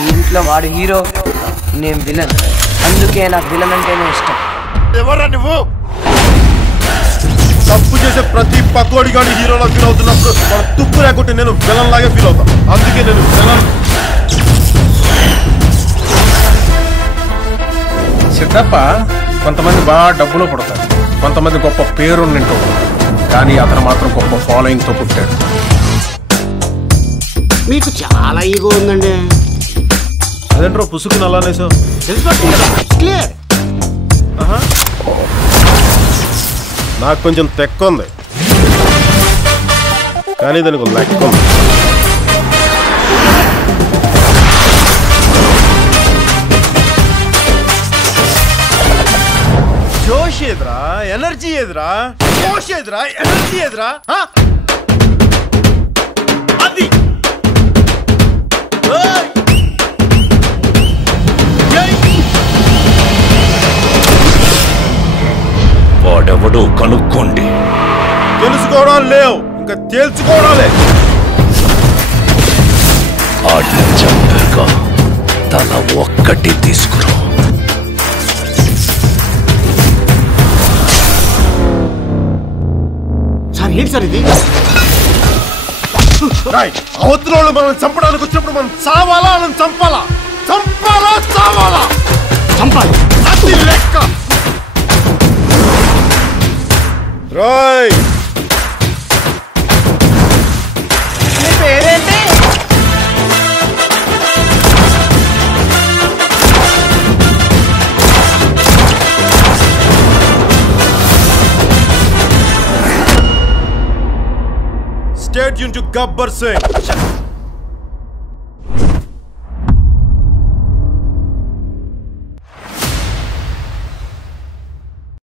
ఈ ఇంట్లో వాడు హీరో, నేను విలన్. అందుకే నాకు విలన్ అంటేనే ఇష్టం. ఎవరా నువ్వు? తప్పు చేసే ప్రతి పకోడి గాని హీరోలా ఫీల్ అవుతున్నప్పుడు మన తుప్పు లేకుంటే నేను విలన్ లాగే ఫీల్ అవుతాను. అందుకే నేను విలన్. సిద్ధప్ప కొంతమంది బాగా డబ్బులో పడతారు, కొంతమంది గొప్ప పేరు నింటూ, కానీ అతను మాత్రం గొప్ప ఫాలోయింగ్ తో పుట్టాడు. మీకు చాలా ఈగో ఉందండి. అదేంట్రో పుసుకుని అలానేసావు. క్లియర్. నాకు కొంచెం తెక్క ఉంది, కానీ దానికి లెక్క ఉంది. జోష్ ఏదిరా, ఎనర్జీ ఏదిరా, జోష్ ఏదిరా, ఎనర్జీ ఏదిరా. అది వాడెవడో కనుక్కోండి. తెలుసుకోవడం లేవు, ఇంకా తేల్చుకోవడాలే. ఆడిని చంపాక తల ఒక్కటి తీసుకురా. సార్ ఏంటి సార్ ఇది? అవతల వాళ్ళు మనం చంపడానికి వచ్చినప్పుడు మనం చావాలా, మనం చంపాలా? చంపాలా, చావాలా? చంపాలి. అది లెక్క. రాయ్, నీ పేరేంటి? Stay tuned to Gabbar Singh.